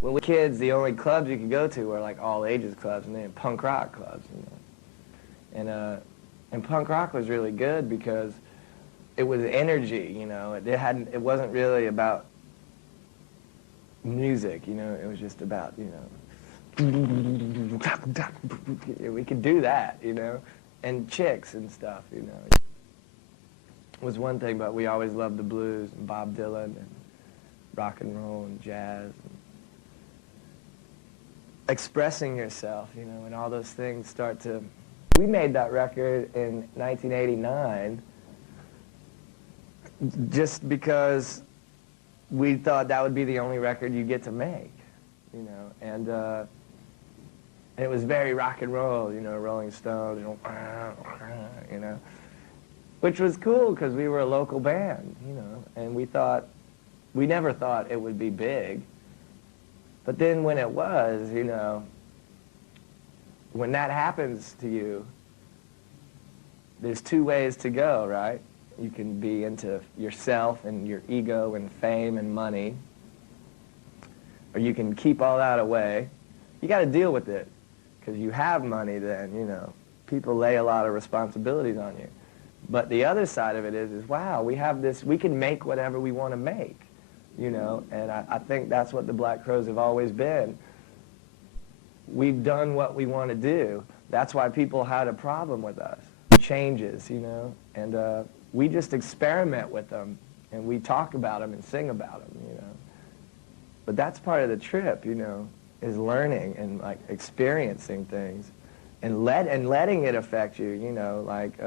when we were kids, the only clubs you could go to were like all ages clubs and then punk rock clubs, you know. And punk rock was really good because it was energy, you know. It wasn't really about music, you know. It was just about, you know, we could do that, you know, and chicks and stuff, you know. Was one thing, but we always loved the blues and Bob Dylan and rock and roll and jazz. And expressing yourself, you know, and all those things start to... We made that record in 1989 just because we thought that would be the only record you get to make, you know, and it was very rock and roll, you know, Rolling Stones, you know, which was cool because we were a local band, you know, and we never thought it would be big. But then when it was, you know, when that happens to you, there's two ways to go, right? You can be into yourself and your ego and fame and money, or you can keep all that away. You got to deal with it, because you have money then, you know. People lay a lot of responsibilities on you. But the other side of it is wow, we have this, we can make whatever we want to make, you know, and I think that's what the Black Crowes have always been. We've done what we want to do. That's why people had a problem with us. Changes, you know, and we just experiment with them, and we talk about them and sing about them, you know. But that's part of the trip, you know, is learning and like experiencing things, and letting it affect you, you know, like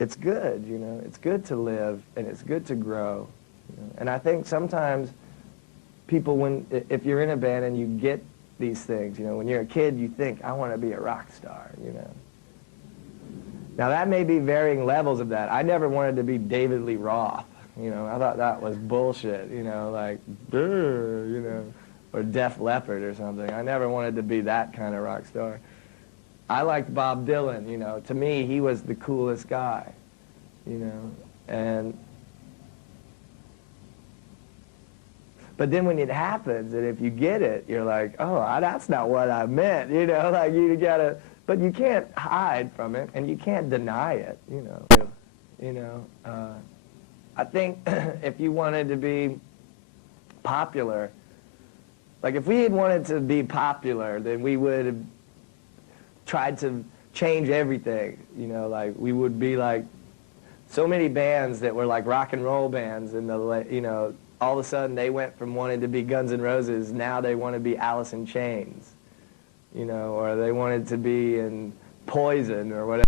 it's good, you know, it's good to live and it's good to grow, you know? And I think sometimes people, if you're in a band and you get these things, you know, when you're a kid you think, I want to be a rock star, you know. Now that may be varying levels of that. I never wanted to be David Lee Roth, you know. I thought that was bullshit, you know, like, you know, or Def Leppard or something. I never wanted to be that kind of rock star. I liked Bob Dylan, you know. To me, he was the coolest guy, you know. But then when it happens, and if you get it, you're like, oh, that's not what I meant, you know. Like, you gotta... But you can't hide from it, and you can't deny it, you know. You know, I think if you wanted to be popular, like if we had wanted to be popular, then we would have tried to change everything, you know. Like we would be like so many bands that were like rock and roll bands, and you know, all of a sudden they went from wanting to be Guns N' Roses, now they want to be Alice in Chains. You know, or they wanted to be in Poison or whatever.